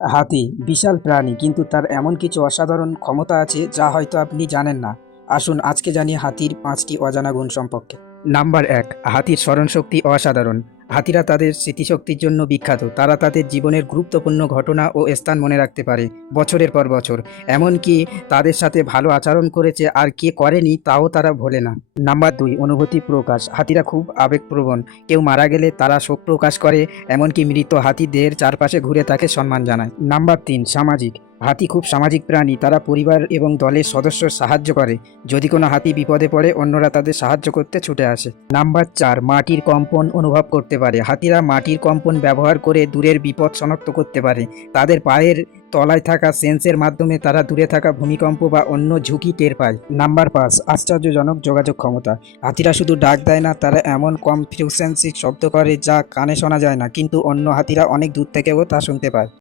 হাতি বিশাল প্রাণী, কিন্তু তার এমন কিছু অসাধারণ ক্ষমতা আছে যা হয়তো আপনি জানেন না। আসুন আজকে জানি হাতির 5টি অজানা গুণ সম্পর্কে। নাম্বার 1, হাতির স্মরণশক্তি অসাধারণ। হাতিরা তাদের স্মৃতিশক্তির জন্য বিখ্যাত। তারা তাদের জীবনের গুরুত্বপূর্ণ ঘটনা ও স্থান মনে রাখতে পারে বছরের পর বছর। এমনকি তাদের সাথে ভালো আচরণ করেছে আর কে করেনি তাও তারা ভোলে না। নাম্বার 2, অনুভূতি প্রকাশ। হাতিরা খুব আবেগপ্রবণ। কেউ মারা গেলে তারা শোক প্রকাশ করে, এমনকি মৃত হাতিদের চারপাশে ঘুরে তাকে সম্মান জানায়। নাম্বার 3, সামাজিক। হাতি খুব সামাজিক প্রাণী। তারা পরিবার এবং দলের সদস্য সাহায্য করে। যদি কোনো হাতি বিপদে পড়ে অন্যরা তাদের সাহায্য করতে ছুটে আসে। নাম্বার 4, মাটির কম্পন অনুভব করতে পারে। হাতিরা মাটির কম্পন ব্যবহার করে দূরের বিপদ শনাক্ত করতে পারে। তাদের পায়ের তলায় থাকা সেন্সের মাধ্যমে তারা দূরে থাকা ভূমিকম্প বা অন্য ঝুঁকি টের পায়। নাম্বার 5, আশ্চর্যজনক যোগাযোগ ক্ষমতা। হাতিরা শুধু ডাক দেয় না, তারা এমন কম ফ্রিকোয়েন্সি শব্দ করে যা কানে শোনা যায় না, কিন্তু অন্য হাতিরা অনেক দূর থেকেও তা শুনতে পায়।